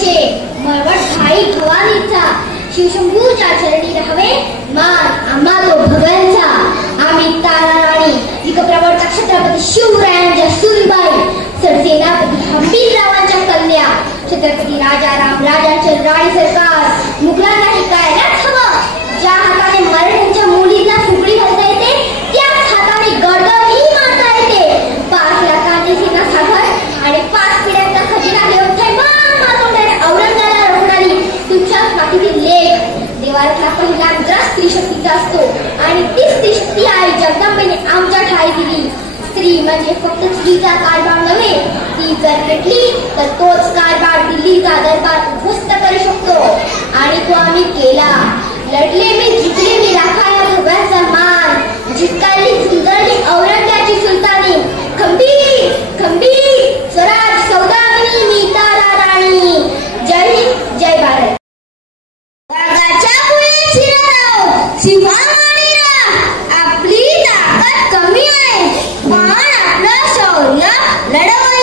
मातेचे मळवट भाई भवानीचा शिवशंभूच्या चरणी राहावे मान आम्हा तो भगवानचा। आम्ही तारा राणी विकप्रवरचा छत्रपती शिवरायांच्या सुनबाई सरसेनापती हंबीररावांच्या कन्या छत्रपती राजाराम राजांचे राणी सरकार मुघलांनाही कायलाच हवं। ज्या हाताने मराठ्यांच्या मुलींना फुगडी घालता येते त्याच हाताने गडगडही मारता येते। 5 लाखांची सेना सागर आणि 5 पिढ्यांचा खजिना घेऊन थैमान माजवणाऱ्या औरंगाला रोखणारी तुमच्याच मातीतील लेख देवाला पहिला मुद्रा स्त्री शक्तीचा असतो आणि ती स्त्री शक्ती आई जगदंबेने आमच्या ठाई दिली। स्त्री म्हणजे फक्त स्त्रीचा कारभार नव्हे, ती जर पेटली तर तोच कारभार दिल्लीचा दरबार उद्ध्वस्त करू शकतो आणि तो आम्ही केला। लढले मी जिंकले मी राखाया भगवानचा मान जिंकायली झुंजळली औरंगाची सुलतानी खंबीर खंबीर स्वराज सौदामिनी मी तारा राणी। जय हिंद जय भारत। वाघाच्या पुढे शिरराव सिंहामारीला आपली ताकद कमी आहे पण आपलं शौर्य लढवत